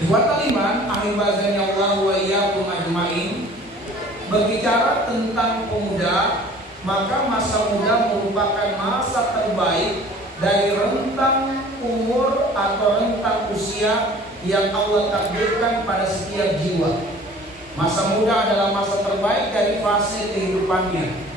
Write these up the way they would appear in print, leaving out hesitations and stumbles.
Ikhwatal iman, ahibazani Allah wa iyyakum ajmain. Berbicara tentang pemuda, maka masa muda merupakan masa terbaik dari rentang umur atau rentang usia yang Allah takdirkan pada setiap jiwa. Masa muda adalah masa terbaik dari fase kehidupannya.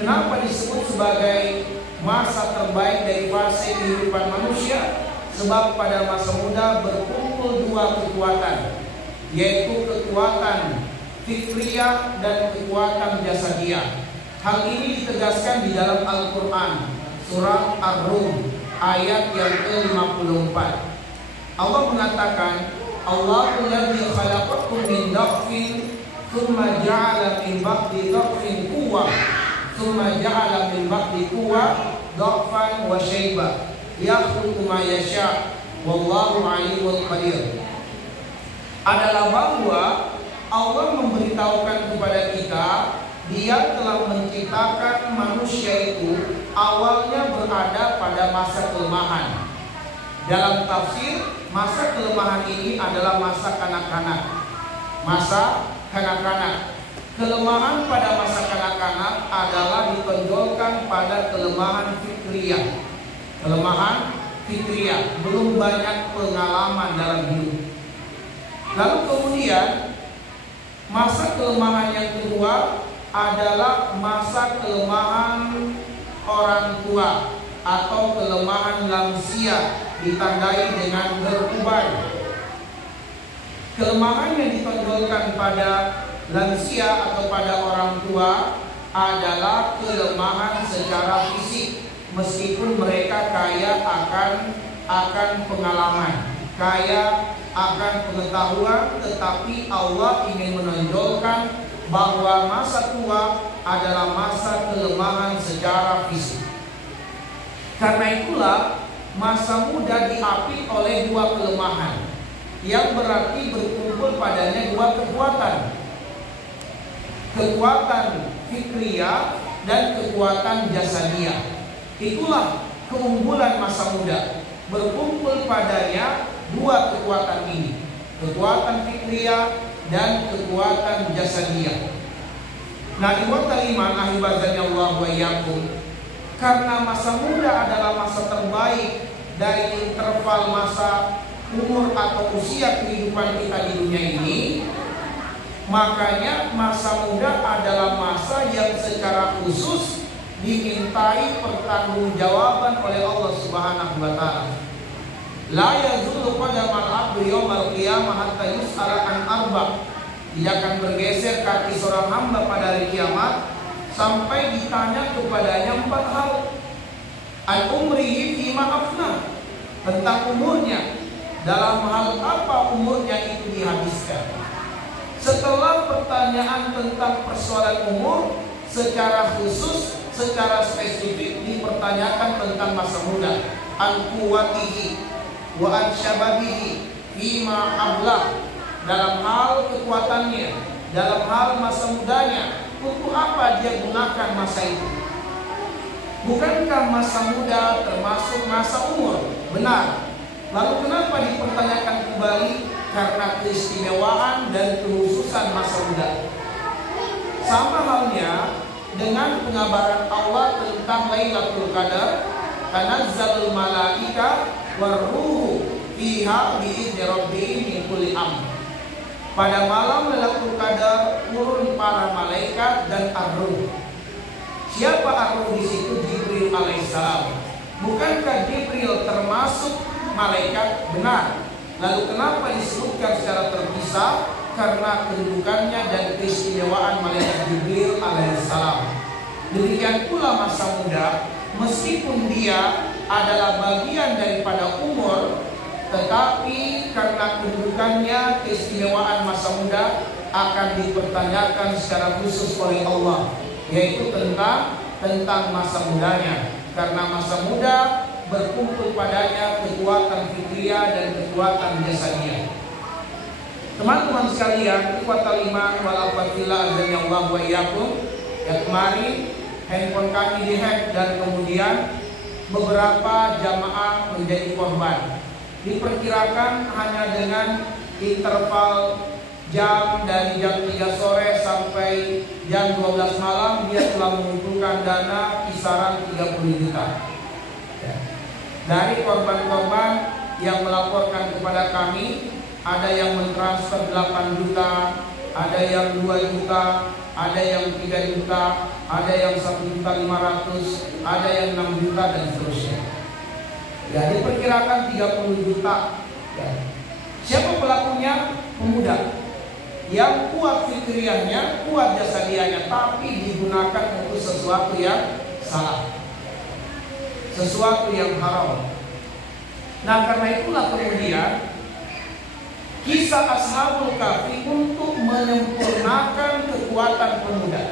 Kenapa disebut sebagai masa terbaik dari fase kehidupan manusia? Sebab pada masa muda berkumpul dua kekuatan, yaitu kekuatan fitriyah dan kekuatan jasadiah. Hal ini ditegaskan di dalam Al-Quran, surah Ar-Rum, ayat yang ke-54. Allah mengatakan, Allahu alladzi khalaqakum min dha'fin tsumma ja'ala min ba'di dha'fin quwwah tsumma ja'ala min ba'di quwwah dha'fan wa shaybah yakhluqu ma yasha wallahu 'alimul qadir. Adalah bahwa Allah memberitahukan kepada kita, Dia telah menciptakan manusia itu awalnya berada pada masa kelemahan. Dalam tafsir, masa kelemahan ini adalah masa kanak-kanak. Masa kanak-kanak. Kelemahan pada masa kanak-kanak adalah ditonjolkan pada kelemahan fitriyah. Kelemahan fitriyah, belum banyak pengalaman dalam hidup. Lalu kemudian masa kelemahan yang kedua adalah masa kelemahan orang tua atau kelemahan lansia, ditandai dengan beruban. Kelemahan yang ditonjolkan pada lansia atau pada orang tua adalah kelemahan secara fisik. Meskipun mereka kaya akan pengalaman, kaya akan pengetahuan, tetapi Allah ingin menonjolkan bahwa masa tua adalah masa kelemahan secara fisik. Karena itulah masa muda diapit oleh dua kelemahan, yang berarti berkumpul padanya dua kekuatan. Kekuatan fikriyah dan kekuatan jasadiah. Itulah keunggulan masa muda, berkumpul padanya dua kekuatan ini, kekuatan fikriyah dan kekuatan jasadiah. Nah, ikhwatal iman, ahibazani Allah wa iyyakum, karena masa muda adalah masa terbaik dari interval masa umur atau usia kehidupan kita di dunia ini, makanya masa muda adalah masa yang secara khusus dimintai pertanggungjawaban oleh Allah Subhanahu wa taala. La yazulu qadamal abdi yaumal qiyamah hatta yus'ala an arba'. Tidak akan bergeser kaki seorang hamba pada hari kiamat sampai ditanya kepadanya empat hal. An umrihi fima afna, tentang umurnya, dalam hal apa umurnya itu dihabiskan. Setelah pertanyaan tentang persoalan umur, secara khusus, secara spesifik dipertanyakan tentang masa muda. An quwwatihi wa an syababihi fima ablah, dalam hal kekuatannya, dalam hal masa mudanya, untuk apa dia gunakan masa itu. Bukankah masa muda termasuk masa umur? Benar. Lalu kenapa dipertanyakan kembali? Karena keistimewaan dan kekhususan masa muda. Sama halnya dengan pengabaran Allah tentang Lailatul Qadar, tanazzalul malaika warruhu fiha bi'izni rabbihim min kulli amr. Pada malam Lailatul Qadar turun para malaikat dan ar-ruh. Siapa ar-ruh di situ? Jibril alaihissalam. Bukankah Jibril termasuk malaikat? Benar. Lalu kenapa disebutkan secara terpisah? Karena kedudukannya dan keistimewaan malaikat Jibril alaihissalam. Demikian pula masa muda, meskipun dia adalah bagian daripada umur, tetapi karena kedudukannya, keistimewaan masa muda akan dipertanyakan secara khusus oleh Allah, yaitu tentang masa mudanya. Karena masa muda berkumpul padanya kekuatan fitriyah dan kekuatan jasadiah. Teman-teman sekalian, ikhwatal iman wal afwatillah azza Allah wa iyyakum, ya kemarin handphone kami dihack dan kemudian beberapa jamaah menjadi korban. Diperkirakan hanya dengan interval jam dari jam 3 sore sampai jam 12 malam dia telah mengumpulkan dana kisaran 30 juta. Dari korban-korban yang melaporkan kepada kami, ada yang mentransfer 8 juta, ada yang 2 juta, ada yang 3 juta, ada yang 1.500.000, ada yang 6 juta dan seterusnya. Ya, diperkirakan 30 juta. Ya. Siapa pelakunya? Pemuda yang kuat fikriahnya, kuat jasadiahnya, tapi digunakan untuk sesuatu yang salah, sesuatu yang haram. Nah, karena itulah kemudian kisah Ashabul Kahfi untuk menyempurnakan kekuatan pemuda.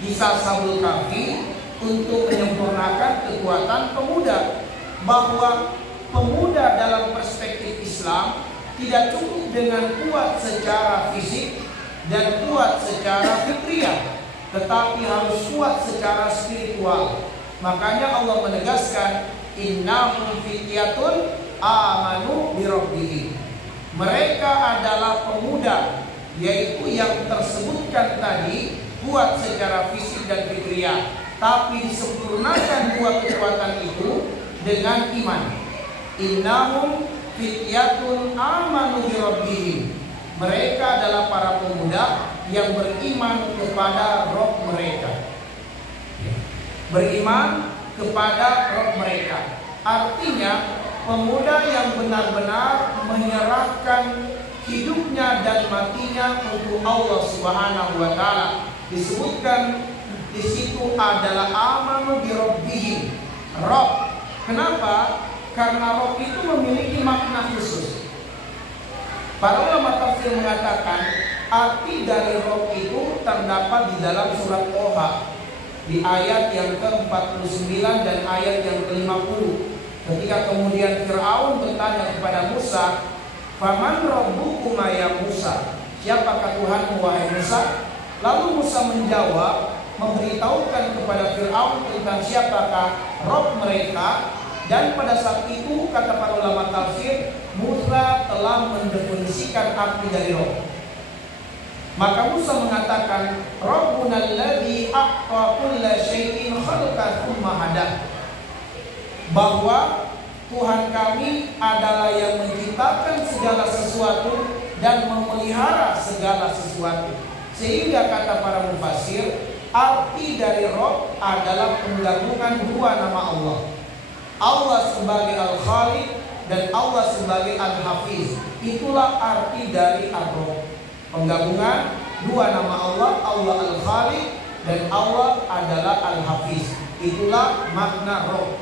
Kisah Ashabul Kahfi untuk menyempurnakan kekuatan pemuda, bahwa pemuda dalam perspektif Islam tidak cukup dengan kuat secara fisik dan kuat secara fitriyah, tetapi harus kuat secara spiritual. Makanya Allah menegaskan, innahum fityatun amanu bi rabbihim. Mereka adalah pemuda, yaitu yang tersebutkan tadi, kuat secara fisik dan fitriyah, tapi disempurnakan dua kekuatan itu dengan iman. Innahum fityatun amanu bi rabbihim. Mereka adalah para pemuda yang beriman kepada Rabb mereka. Beriman kepada Rabb mereka. Artinya pemuda yang benar-benar menyerahkan hidupnya dan matinya untuk Allah Subhanahu wa taala. Disebutkan di situ adalah amanu bi rabbihim. Rabb. Kenapa? Karena Rabb itu memiliki makna khusus. Para ulama tafsir mengatakan arti dari Rabb itu terdapat di dalam surat Toha di ayat yang ke-49 dan ayat yang ke-50. Ketika kemudian Fir'aun bertanya kepada Musa, "Faman rabbukuma ya Musa?" Siapakah Tuhanmu wahai Musa? Lalu Musa menjawab, memberitahukan kepada Fir'aun tentang siapakah Rabb mereka. Dan pada saat itu kata para ulama tafsir, Musa telah mendefinisikan arti dari Rabb. Maka Musa mengatakan, Rabbuna alladzi a'ta kulla syai'in khalaqahu tsumma hada. Bahwa Tuhan kami adalah yang menciptakan segala sesuatu dan memelihara segala sesuatu. Sehingga kata para mufassir, arti dari Rabb adalah penggabungan dua nama Allah. Allah sebagai Al-Khaliq dan Allah sebagai Al-Hafiz. Itulah arti dari Ar-Rabb. Penggabungan dua nama Allah, Allah Al-Khaliq dan Allah adalah Al-Hafiz. Itulah makna Rabb.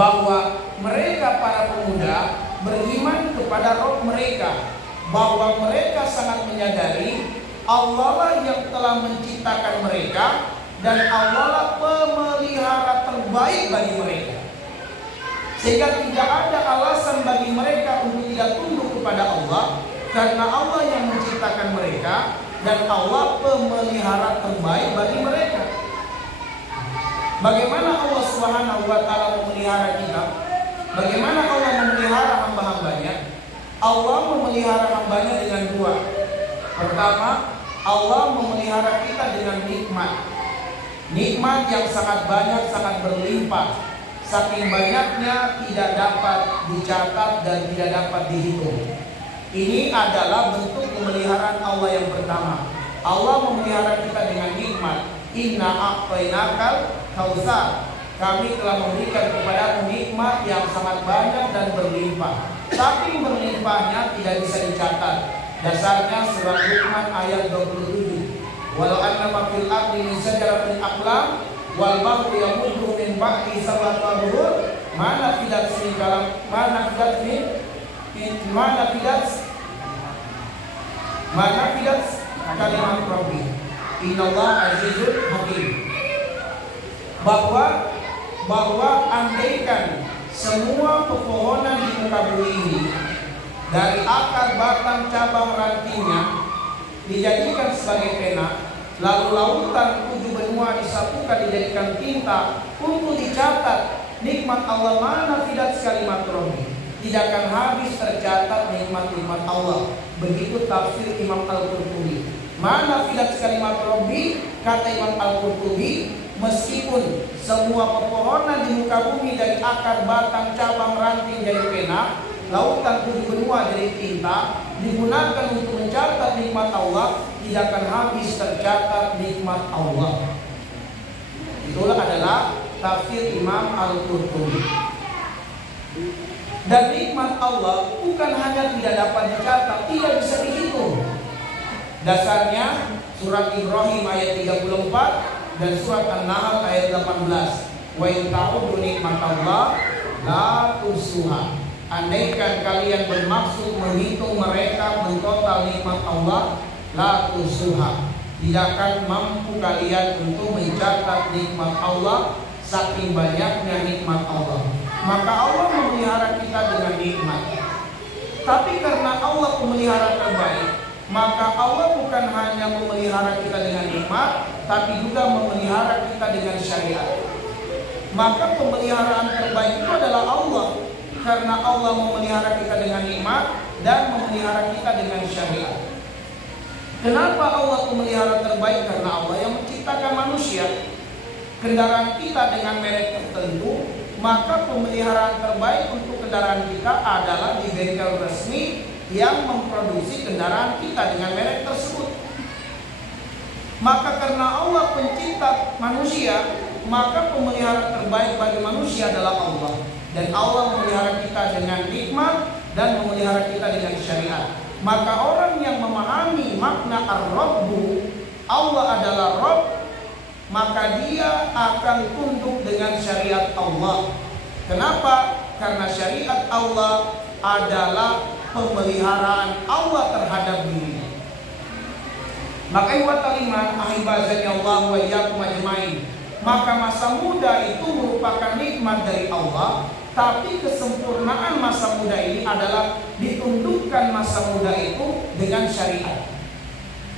Bahwa mereka para pemuda beriman kepada Rabb mereka, bahwa mereka sangat menyadari Allah lah yang telah menciptakan mereka dan Allah lah pemelihara terbaik bagi mereka. Sehingga tidak ada alasan bagi mereka untuk tidak tunduk kepada Allah, karena Allah yang menciptakan mereka dan Allah pemelihara terbaik bagi mereka. Bagaimana Allah Subhanahu wa taala memelihara kita? Bagaimana Allah memelihara hamba-hambanya? Allah memelihara hambanya dengan dua. Pertama, Allah memelihara kita dengan nikmat. Nikmat yang sangat banyak, sangat berlimpah. Saking banyaknya tidak dapat dicatat dan tidak dapat dihitung. Ini adalah bentuk pemeliharaan Allah yang pertama. Allah memelihara kita dengan nikmat. Inna a'tainakal kautsar. Kami telah memberikan kepada nikmat yang sangat banyak dan berlimpah. Saking berlimpahnya tidak bisa dicatat. Dasarnya surat Luqman ayat 27. Walau annama fil ardi min syajaratin aqlam wal bahru yamuddu min ba'di sab'ati abhur mana fidat min kalam mana fidat kalimat Rabbi innallaha azizun hakim. Bahwa andaikan semua pepohonan di muka bumi ini dari akar, batang, cabang, rantingnya dijadikan sebagai pena, lalu lautan 7 benua disatukan dijadikan tinta untuk dicatat nikmat Allah, mana fidat kalimat Rabbi. tidak akan habis tercatat nikmat-nikmat Allah. Begitu tafsir Imam Al-Qurtubi. Mana filat kalimat Rabbi, kata Imam Al-Qurtubi, meskipun semua pepohonan di muka bumi dari akar, batang, cabang, ranting jadi pena, lautan tujuh benua jadi tinta, digunakan untuk mencatat nikmat Allah, tidak akan habis tercatat nikmat Allah. Itulah adalah tafsir Imam Al-Qurtubi. Dan nikmat Allah bukan hanya tidak dapat dicatat, tidak bisa dihitung. Dasarnya surat Ibrahim ayat 34 dan surat An-Nahl ayat 18. Wa in ta'uddu nikmatallah la tuhsuha. Andaikan kalian bermaksud menghitung mereka, mentotal nikmat Allah, la tuhsuha, tidak akan mampu kalian untuk mencatat nikmat Allah, saking banyaknya nikmat Allah. Maka Allah memelihara kita dengan nikmat. Tapi karena Allah pemelihara terbaik, maka Allah bukan hanya memelihara kita dengan nikmat, tapi juga memelihara kita dengan syariat. Maka pemeliharaan terbaik itu adalah Allah, karena Allah memelihara kita dengan nikmat dan memelihara kita dengan syariat. Kenapa Allah pemelihara terbaik? Karena Allah yang menciptakan manusia. Kendaraan kita dengan merek tertentu, maka pemeliharaan terbaik untuk kendaraan kita adalah di bengkel resmi yang memproduksi kendaraan kita dengan merek tersebut. Maka karena Allah pencipta manusia, maka pemeliharaan terbaik bagi manusia adalah Allah. Dan Allah memelihara kita dengan nikmat dan memelihara kita dengan syariat. Maka orang yang memahami makna Ar-Rabbu, Allah adalah Rabb, maka dia akan tunduk dengan syariat Allah. Kenapa? Karena syariat Allah adalah pemeliharaan Allah terhadap dirinya. Maka ikhwatal iman, ahibazani Allah wa iyyakum ajmain. Maka masa muda itu merupakan nikmat dari Allah, tapi kesempurnaan masa muda ini adalah ditundukkan masa muda itu dengan syariat.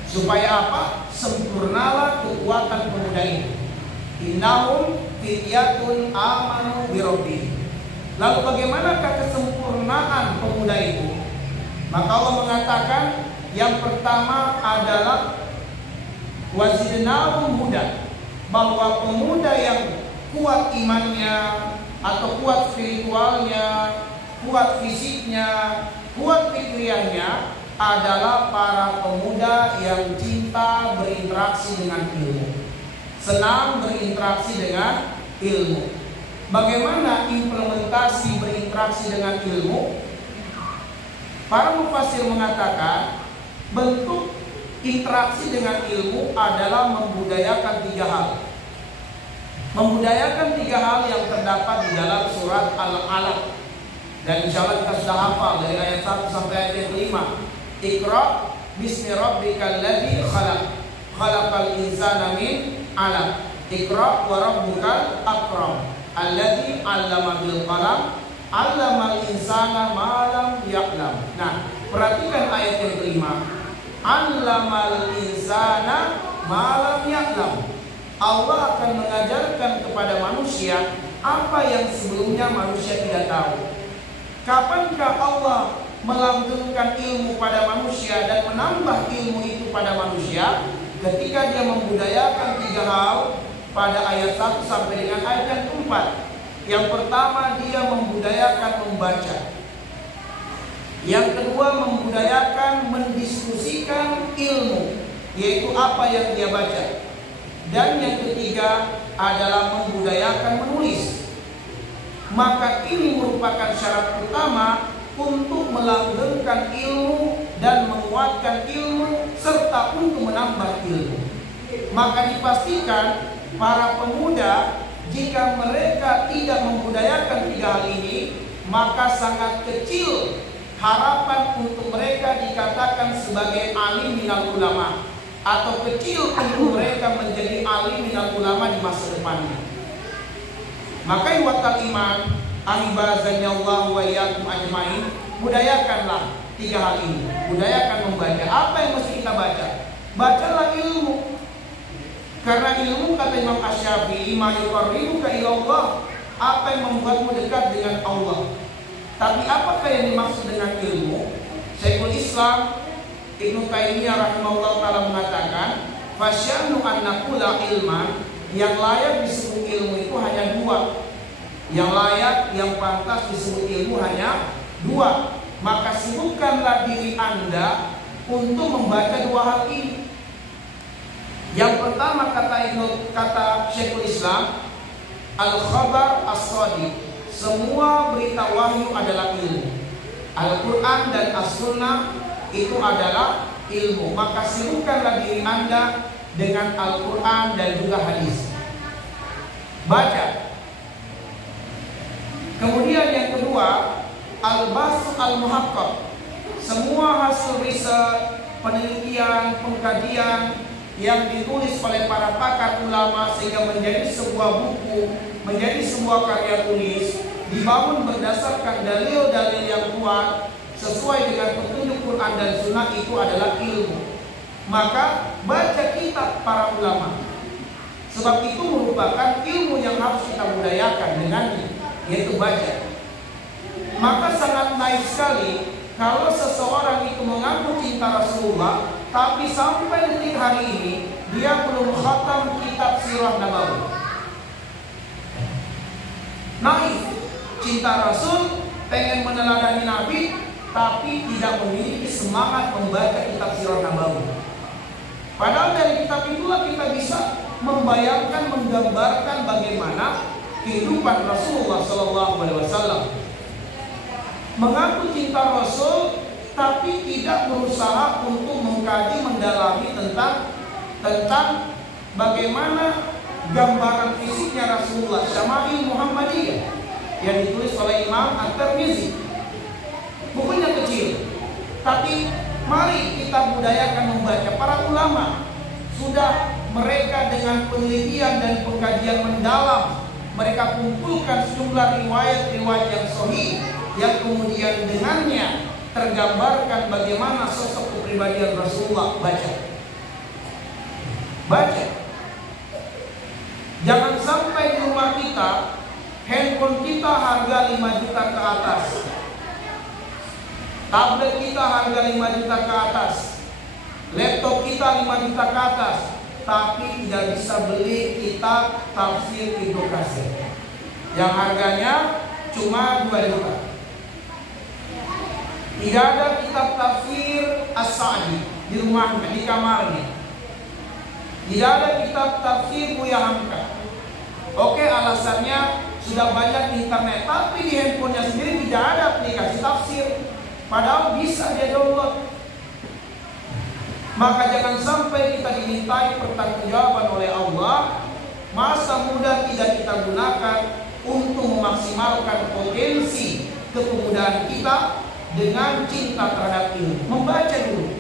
Supaya apa? Sempurnalah kekuatan pemuda ini. Innahum fityatun amanu bi rabbihim. Lalu bagaimanakah kesempurnaan pemuda itu? Maka Allah mengatakan yang pertama adalah wazidnahum huda, bahwa pemuda yang kuat imannya atau kuat spiritualnya, kuat fisiknya, kuat pikirannya adalah para pemuda yang cinta berinteraksi dengan ilmu, senang berinteraksi dengan ilmu. Bagaimana implementasi berinteraksi dengan ilmu? Para mufassir mengatakan bentuk interaksi dengan ilmu adalah membudayakan tiga hal. Membudayakan tiga hal yang terdapat di dalam surat Al-Alaq. Dan insya Allah kita sudah hafal dari ayat 1 sampai ayat yang 5. Iqra bismi rabbikal ladzi khalaq, khalaqal insana min 'alaq. Iqra wa rabbukal akram, alladzi 'allama bil qalam, 'allamal insana ma lam ya'lam. Nah, perhatikan ayat yang kelima. 'Allamal insana ma lam ya'lam. Allah akan mengajarkan kepada manusia apa yang sebelumnya manusia tidak tahu. Kapankah Allah melanggengkan ilmu pada manusia dan menambah ilmu itu pada manusia? Ketika dia membudayakan tiga hal pada ayat 1 sampai dengan ayat yang keempat. Yang pertama, dia membudayakan membaca. Yang kedua, membudayakan mendiskusikan ilmu, yaitu apa yang dia baca. Dan yang ketiga adalah membudayakan menulis. Maka ini merupakan syarat utama untuk melanggengkan ilmu dan menguatkan ilmu serta untuk menambah ilmu. Maka dipastikan para pemuda, jika mereka tidak membudayakan tiga hal ini, maka sangat kecil harapan untuk mereka dikatakan sebagai alim minal ulama, atau kecil untuk mereka menjadi alim minal ulama di masa depannya. Maka ikhwatal iman, ahibazani Allah wa iyyakum ajmain, budayakanlah tiga hal ini. Budayakan membaca. Apa yang mesti kita baca? Bacalah ilmu. Karena ilmu, kata Imam Asy-Syafi'i, ma yuqarribuka ila Allah, apa yang membuatmu dekat dengan Allah. Tapi apakah yang dimaksud dengan ilmu? Syekhul Islam Ibnu Taimiyah rahimahullah taala mengatakan, fasyanu an naqula ilman, yang layak disebut ilmu itu hanya dua. Yang layak, yang pantas disebut ilmu hanya dua. Maka sibukkanlah diri Anda untuk membaca dua hal ini. Yang pertama kata Syekhul Islam, al-khabar as-shadiq. Semua berita wahyu adalah ilmu. Al-Quran dan As-Sunnah itu adalah ilmu. Maka sibukkanlah diri Anda dengan Al-Quran dan juga hadis. Baca. Kemudian yang kedua, al-basu al-muhaqqaq. Semua hasil riset, penelitian, pengkajian yang ditulis oleh para pakar ulama sehingga menjadi sebuah buku, menjadi sebuah karya tulis, dibangun berdasarkan dalil-dalil yang kuat sesuai dengan petunjuk Quran dan Sunnah, itu adalah ilmu. Maka baca kitab para ulama, sebab itu merupakan ilmu yang harus kita budayakan dengannya, yaitu baca. Maka sangat naif sekali kalau seseorang itu mengaku cinta Rasulullah, tapi sampai detik hari ini dia belum khatam kitab Sirah Nabawi. Naif, cinta Rasul, pengen meneladani Nabi, tapi tidak memiliki semangat membaca kitab Sirah Nabawi. Padahal dari kitab itulah kita bisa membayangkan, menggambarkan bagaimana kehidupan Rasulullah SAW. Mengaku cinta Rasul, tapi tidak berusaha untuk mengkaji, mendalami tentang bagaimana gambaran fisiknya Rasulullah, Syama'il Muhammadiyah, yang ditulis oleh Imam At-Tirmizi. Bukunya kecil, tapi mari kita budayakan membaca. Para ulama sudah, mereka dengan penelitian dan pengkajian mendalam, mereka kumpulkan sejumlah riwayat-riwayat yang sahih, yang kemudian dengannya tergambarkan bagaimana sosok kepribadian Rasulullah. Baca. Baca. Jangan sampai di rumah kita, handphone kita harga 5 juta ke atas, tablet kita harga 5 juta ke atas, laptop kita 5 juta ke atas, tapi tidak bisa beli kitab tafsir Ibnu Katsir yang harganya cuma 2 juta. Tidak ada kitab tafsir As-Sa'di di rumahnya, di kamarnya. Tidak ada kitab tafsir Buya Hamka. Oke, alasannya sudah banyak di internet, tapi di handphonenya sendiri tidak ada aplikasi tafsir. Padahal bisa dia download. Maka jangan sampai kita dimintai pertanggungjawaban oleh Allah, masa muda tidak kita gunakan untuk memaksimalkan potensi kepemudaan kita dengan cinta terhadap ilmu. Membaca dulu.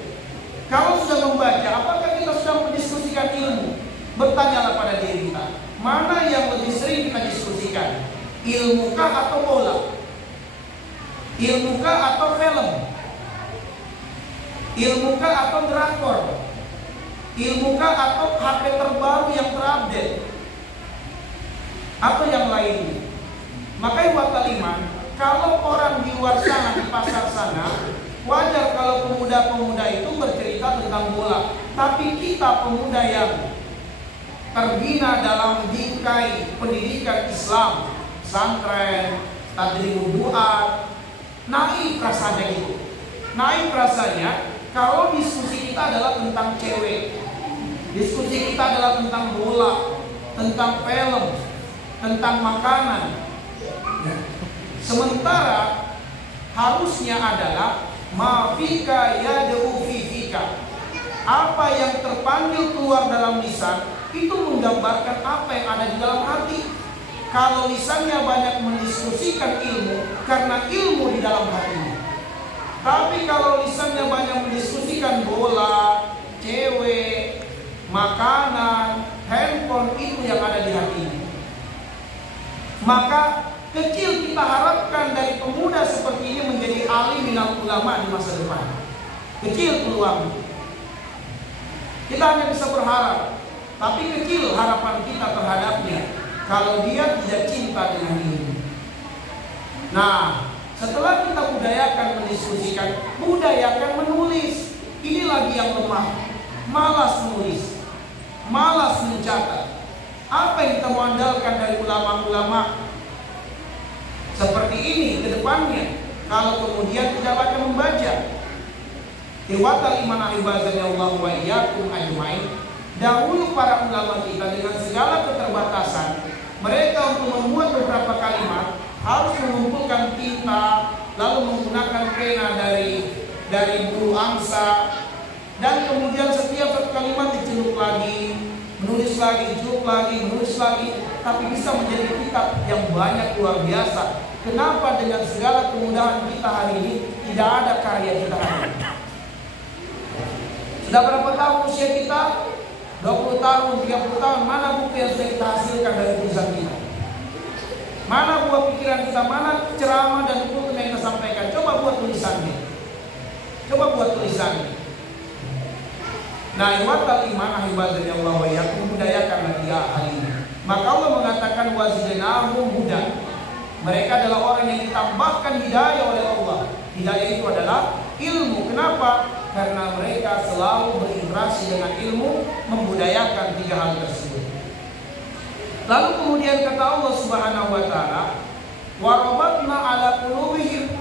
Kalau sudah membaca, apakah kita sudah mendiskusikan ilmu? Bertanyalah pada diri kita, mana yang lebih sering kita diskusikan? Ilmukah atau bola? Ilmukah atau film? Ilmukah atau drakor? Ilmukah atau HP terbaru yang terupdate? Atau yang lainnya? Makanya buat kalimat, kalau orang di luar sana, di pasar sana, wajar kalau pemuda-pemuda itu bercerita tentang bola. Tapi kita pemuda yang terbina dalam bingkai pendidikan Islam, santren, tadribul duat, naif rasanya gitu. Naif rasanya kalau diskusi kita adalah tentang cewek, diskusi kita adalah tentang bola, tentang film, tentang makanan. Sementara harusnya adalah mafika yad'u fika. Apa yang terpanggil keluar dalam lisan itu menggambarkan apa yang ada di dalam hati. Kalau lisannya banyak mendiskusikan ilmu, karena ilmu di dalam hatinya. Tapi kalau lisannya banyak mendiskusikan bola, cewek, makanan, handphone, itu yang ada di hatinya. Maka kecil kita harapkan dari pemuda seperti ini menjadi alim minal ulama di masa depan. Kecil peluang. Kita hanya bisa berharap, tapi kecil harapan kita terhadapnya kalau dia tidak cinta dengan ilmu. Nah, Setelah kita budayakan mendiskusikan, budayakan menulis. Ini lagi yang lemah, malas menulis, malas mencatat. Apa yang kita mau andalkan dari ulama-ulama seperti ini ke depannya? Kalau kemudian tidak banyak membaca. Ikhwatal iman ahibazani Allah wa iyyakum ajmain. Dahulu para ulama kita dengan segala keterbatasan, mereka untuk membuat beberapa kalimat harus mengumpulkan tinta, lalu menggunakan pena dari bulu angsa, dan kemudian setiap satu kalimat dicelup lagi, menulis lagi, dicelup lagi, menulis lagi, tapi bisa menjadi kitab yang banyak luar biasa. Kenapa dengan segala kemudahan kita hari ini tidak ada karya kita hari ini? Sudah berapa tahun usia kita? 20 tahun, 30 tahun. Mana buku yang sudah kita hasilkan dari tulisan kita? Mana buah pikiran kita? Mana ceramah dan buku yang kita sampaikan? Coba buat tulisannya. Coba buat tulisannya. Nah, ikhwatal iman ahibadani Allah wa iyyakum, budayakan lagi hal ini. Maka Allah mengatakan wazidnahum hudan. Mereka adalah orang yang ditambahkan hidayah oleh Allah. Hidayah itu adalah ilmu. Kenapa? Karena mereka selalu berinteraksi dengan ilmu, membudayakan tiga hal tersebut. Lalu kemudian kata Allah Subhanahu wa taala, wa rabatna ala qulubihim.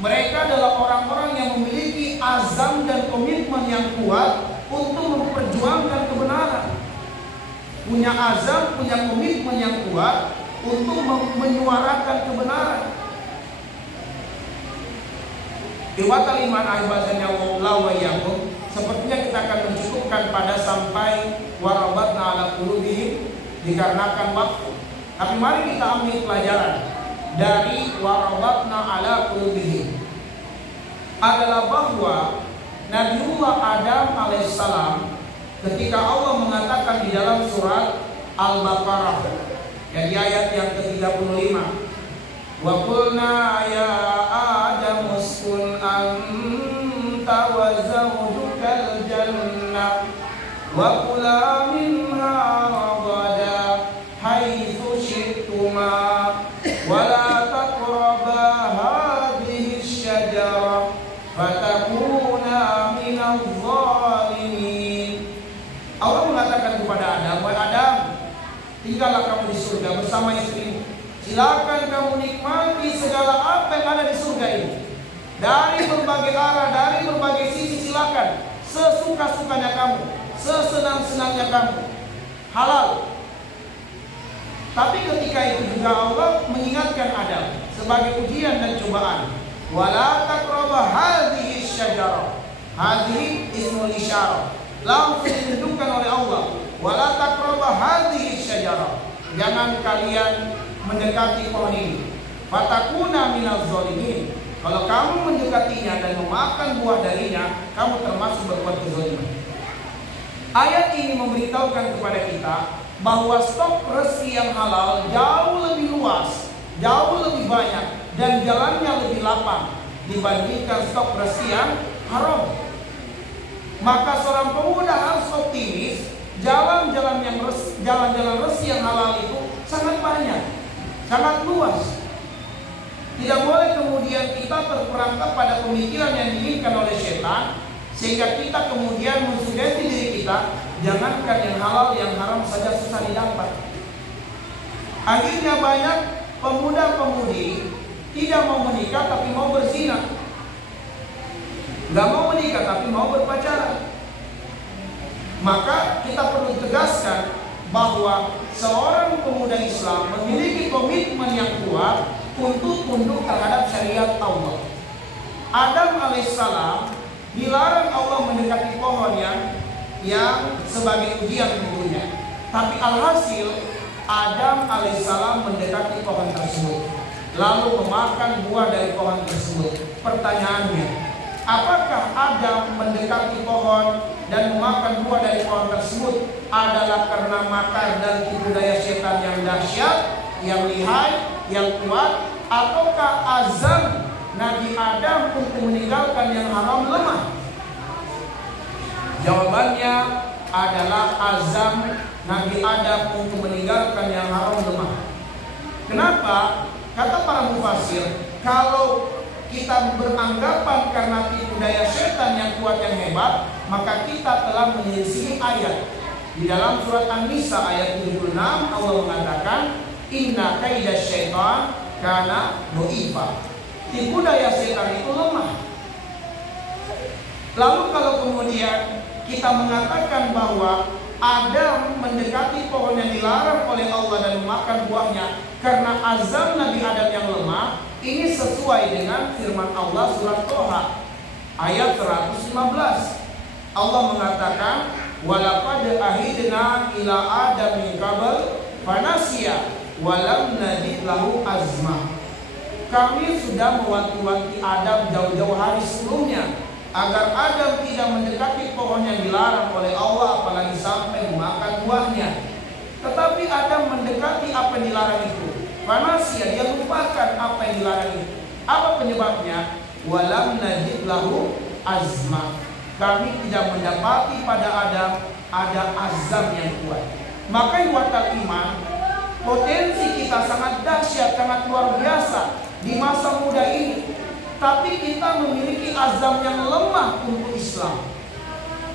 Mereka adalah orang-orang yang memiliki azam dan komitmen yang kuat untuk memperjuangkan kebenaran. Punya azam, punya komitmen yang kuat untuk menyuarakan kebenaran. Ikhwatal iman ahibazani Allah wa iyyakum, sepertinya kita akan mencukupkan pada sampai warabatna ala qulubihim dikarenakan waktu. Tapi mari kita ambil pelajaran dari warabatna ala qulubihim adalah bahwa Nabiullah Adam alaihissalam ketika Allah mengatakan di dalam surat Al-Baqarah yang di ayat yang ke-35, wa qulna ya Adam uskun anta wa zawjukal jannah wa kula minha ragada haitsu syi'tuma wa la taqraba hadhihi asy-syajarah fatakuna minadh dhalimin. Allah mengatakan kepada Adam, wahai Adam, tinggallah kamu di surga bersama istrimu. Silakan kamu nikmati segala apa yang ada di surga ini. Dari berbagai arah, dari berbagai sisi silakan. Sesuka-sukanya kamu, sesenang-senangnya kamu. Halal. Tapi ketika itu juga Allah mengingatkan Adam sebagai ujian dan cobaan. Wala taqrabu hadhihi syajarah. Hadhihi ismul isyarah. Langsung ditunjukkan oleh Allah. Wala taqrabu hadhihi syajarah. Jangan kalian mendekati pohon ini. Fatakuna minaz zalimin. Kalau kamu mendekatinya dan memakan buah darinya, kamu termasuk berbuat kezaliman. Ayat ini memberitahukan kepada kita bahwa stok rezeki yang halal jauh lebih luas, jauh lebih banyak, dan jalannya lebih lapang dibandingkan stok rezeki yang haram. Maka seorang pemuda harus optimis. Jalan-jalan rezeki yang halal itu sangat banyak, sangat luas. Tidak boleh kemudian kita terperangkap pada pemikiran yang diinginkan oleh setan, sehingga kita kemudian mensugesti diri kita, jangankan yang halal, yang haram saja susah didapat. Akhirnya banyak pemuda-pemudi tidak mau menikah tapi mau berzina, nggak mau menikah tapi mau berpacaran. Maka kita perlu tegaskan bahwa seorang pemuda Islam memiliki komitmen yang kuat untuk tunduk terhadap syariat Allah. Adam alaihissalam dilarang Allah mendekati pohon yang sebagai ujian tentunya. Tapi alhasil Adam alaihissalam mendekati pohon tersebut, lalu memakan buah dari pohon tersebut. Pertanyaannya, apakah Adam mendekati pohon dan memakan buah dari pohon tersebut adalah karena makar dan tipu daya setan yang dahsyat, yang lihai, yang kuat, ataukah azam Nabi Adam untuk meninggalkan yang haram lemah? Jawabannya adalah azam Nabi Adam untuk meninggalkan yang haram lemah. Kenapa? Kata para mufassir, kalau kita beranggapan karena tipu daya setan yang kuat yang hebat, maka kita telah menyelisihi ayat. Di dalam surat An-Nisa ayat 76 Allah mengatakan, inna kaida syaitan kana dha'ifa. Tipu daya setan itu lemah. Lalu kalau kemudian kita mengatakan bahwa Adam mendekati pohon yang dilarang oleh Allah dan memakan buahnya karena azab Nabi Adam yang lemah, ini sesuai dengan firman Allah surat Toha ayat 115. Allah mengatakan, walaqad ahidna ila Adam min qabl fanasiya walam najid lahu azma. Kami sudah mewanti-wanti Adam jauh-jauh hari sebelumnya agar Adam tidak mendekati pohon yang dilarang oleh Allah, apalagi sampai memakan buahnya. Tetapi Adam mendekati apa yang dilarang itu. Fanasia, dia lupakan apa yang dilarang itu. Apa penyebabnya? Walam najid lahu azma. Kami tidak mendapati pada Adam ada azam yang kuat. Maka ikhwatal iman, potensi kita sangat dahsyat, sangat luar biasa di masa muda ini. Tapi kita memiliki azam yang lemah untuk Islam,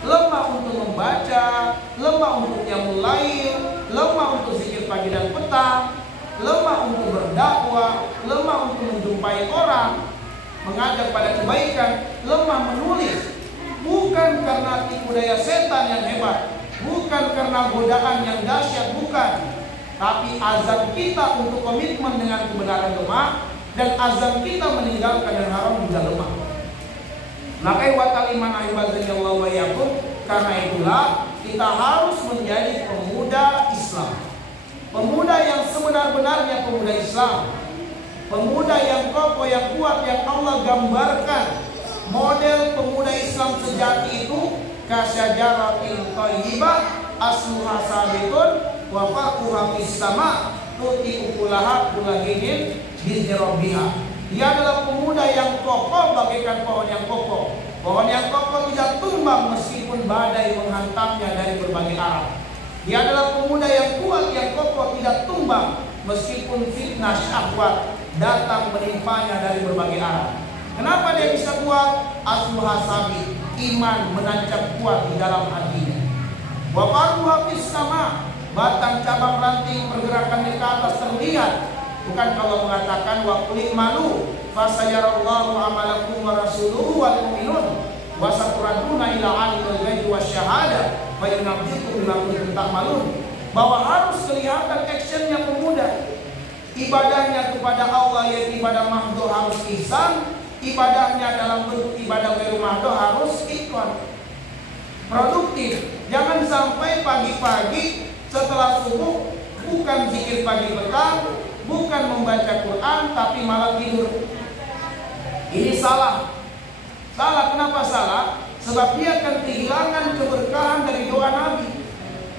lemah untuk membaca, lemah untuk qiyamul lail, lemah untuk zikir pagi dan petang, lemah untuk berdakwah, lemah untuk menjumpai orang, mengajak pada kebaikan, lemah menulis. Bukan karena tipu daya setan yang hebat, bukan karena godaan yang dahsyat, bukan. Tapi azam kita untuk komitmen dengan kebenaran lemah, dan azam kita meninggalkan yang haram juga lemah. Maka ikhwatal iman ahibadillah wa yakum, karena itulah kita harus menjadi pemuda Islam, pemuda yang sebenar-benarnya pemuda Islam, pemuda yang kokoh, yang kuat, yang Allah gambarkan. Model pemuda Islam sejati itu kasyajaratil thayyibah asluha sabitun wa farquha fis sama tuti ukulaha kulahinin bizrobiha. Dia adalah pemuda yang kokoh bagaikan pohon yang kokoh. Pohon yang kokoh tidak tumbang meskipun badai menghantamnya dari berbagai arah. Dia adalah pemuda yang kuat, yang kokoh, tidak tumbang meskipun fitnah syahwat datang menimpanya dari berbagai arah. Kenapa dia bisa kuat? Asluha sabit, iman menancap kuat di dalam hatinya. Wa farquha fis sama, batang cabang ranting pergerakannya ke atas terlihat. Bukan kalau mengatakan wa qul malu fasayarallahu amalakum wa rasuluhu wal mu'minun wa saturaduna ila alimil ghaibi wasyahada fa yunabbiukum bima kuntum ta'malun. Bahwa harus kelihatan actionnya pemuda. Ibadahnya kepada Allah yaitu ibadah mahdoh harus ihsan, ibadahnya dalam bentuk ibadah ghairu mahdoh harus ikon, produktif. Jangan sampai pagi-pagi setelah subuh bukan zikir pagi petang, bukan membaca Quran, tapi malah tidur. Ini salah. Salah, kenapa salah? Sebab dia akan kehilangan keberkahan dari doa Nabi.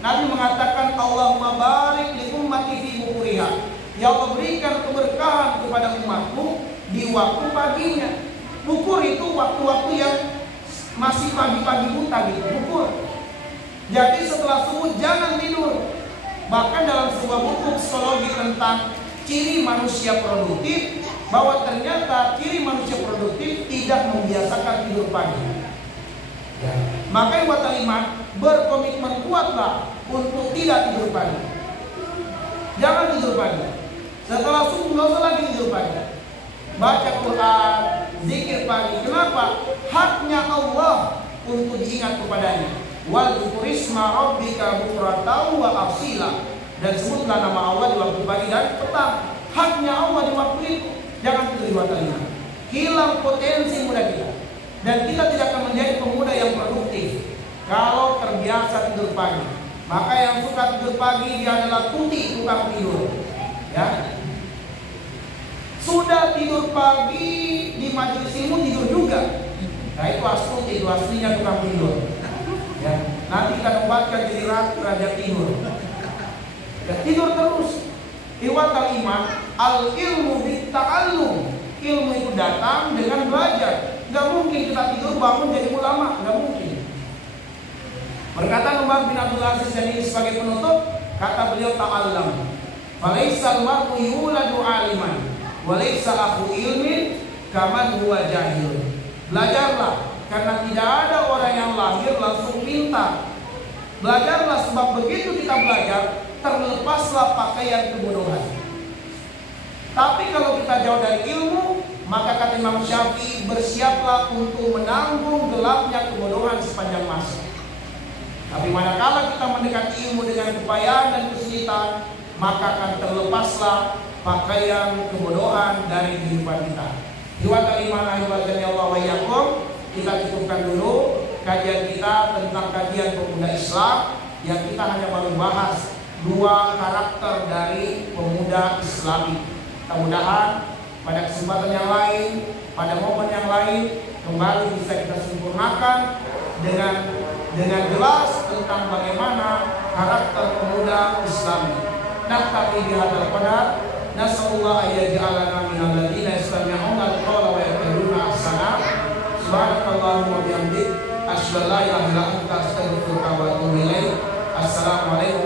Nabi mengatakan, Allahumma barik li ummati fi bukuriha. Ya Allah, berikan keberkahan kepada umatku di waktu paginya. Bukur itu waktu-waktu yang masih pagi-pagi buta gitu, bukur. Jadi setelah subuh jangan tidur. Bahkan dalam sebuah buku psikologi tentang ciri manusia produktif, bahwa ternyata ciri manusia produktif tidak membiasakan tidur pagi. Maka ikhwatal iman, berkomitmen kuatlah untuk tidak tidur pagi. Jangan tidur pagi. Setelah subuh nggak usah lagi tidur pagi. Baca Quran, zikir pagi. Kenapa? Haknya Allah untuk diingat kepadanya. Wal dzkurisma rabbika bukratan wa asila. Dan sebutlah nama Allah di waktu pagi dan petang. Haknya Allah di waktu itu. Jangan tidur di waktu ini. Hilang potensi muda kita. Dan kita tidak akan menjadi pemuda yang produktif kalau terbiasa tidur pagi. Maka yang suka tidur pagi dia adalah tuti, tukang tidur. Ya. Sudah tidur pagi di majelis ilmu tidur juga. Nah itu astuti, itu aslinya tukang tidur. Ya. Nanti kita membuatkan jadi raja tidur. Ya, tidur terus. Iwatal iman, al ilmu bit ta'allum. Ilmu itu datang dengan belajar. Gak mungkin kita tidur bangun jadi ulama, gak mungkin. Berkata Umar bin Abdul Aziz, dan ini sebagai penutup, kata beliau ta'allam. Falaisal mar'u yuladu aliman, walaysa akhu ilmin kaman huwa jahil. Belajarlah, karena tidak ada orang yang lahir langsung pintar. Belajarlah, sebab begitu kita belajar, terlepaslah pakaian kebodohan. Tapi kalau kita jauh dari ilmu, maka kata Imam Syafi'i, bersiaplah untuk menanggung gelapnya kebodohan sepanjang masa. Tapi manakala kita mendekati ilmu dengan keupayaan dan kesulitan, maka akan terlepaslah pakaian kebodohan dari kehidupan kita. Ikhwatal iman rahimani Allah wa iyyakum, kita cukupkan dulu kajian kita tentang kajian pemuda Islam yang kita hanya baru bahas 2 karakter dari pemuda Islami. Mudah-mudahan pada kesempatan yang lain, pada momen yang lain, kembali bisa kita sempurnakan dengan jelas tentang bagaimana karakter pemuda Islami. Naktafi bihadzal qadar. Nasallallahu ayyaj'alana minal ladzina yastami'una al-qawla wa yattabi'una ahsana. Subhanakallahumma wa bihamdik, asyhadu an la ilaha illa anta, astaghfiruka wa atubu ilaik. Assalamualaikum